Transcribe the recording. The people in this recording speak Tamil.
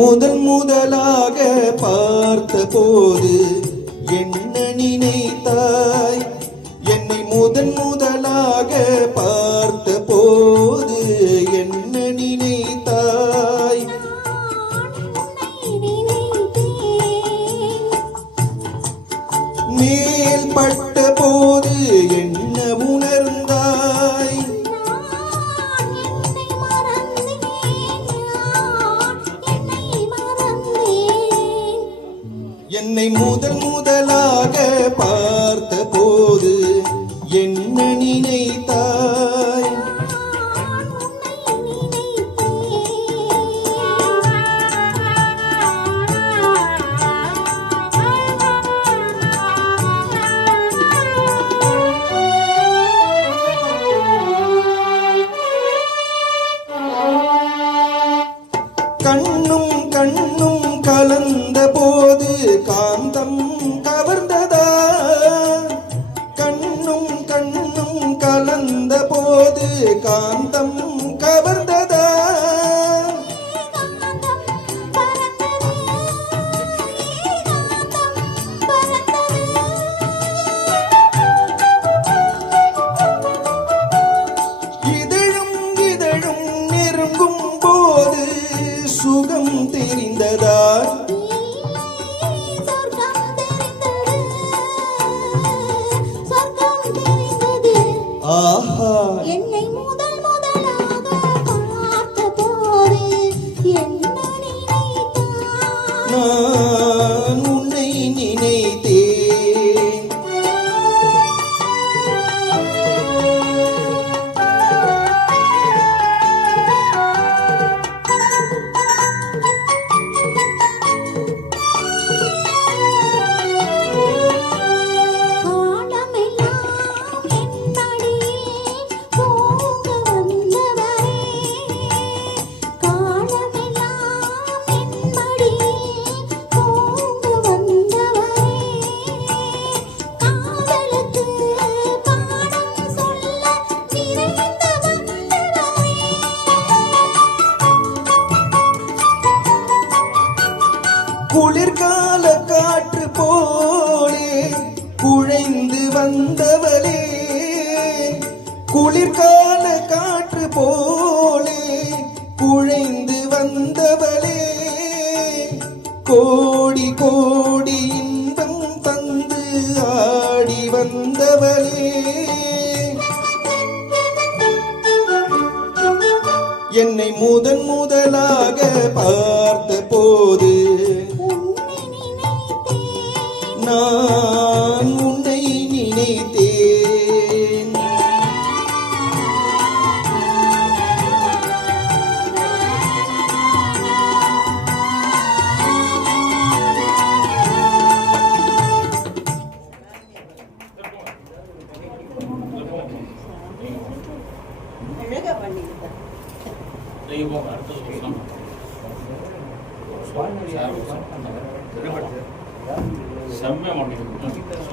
முதல் முதலாக பார்த்த போது என்ன நினைத்தாய்? என்னை முதன் முதலாக பார்த்த போது என்ன நினைத்தாய்? மேல் பட்ட போது என்ன உணர்ந்தாய்? என்னை முதல் முதலாக பார்த்த போது என்ன நினைத்தாய்? கண்ணும் கண்ணும் கலந்த போது காந்தம் கவர்ந்ததா? கண்ணும் கண்ணும் கலந்த போது காந்தம் கவர்ந்ததா? இதழும் இதழும் நெருங்கும் போது சுகம் தெரிந்ததா? ஆஹா, என்னை முதல் முதலாக பார்த்த போது என்ன நினைத்தாய்? நான் உன்னை நினைத்தேன். குளிர்கால காற்று போலே குழைந்து வந்தவளே, குளிர்கால காற்று போலே குழைந்து வந்தவளே, கோடி கோடி இன்பம் தந்து ஆடி வந்தவளே, என்னை முதன் முதலாக பார்த்த போது நான் உன்னை நினைத்தேன். செம்மையா மாட்டேங்குது.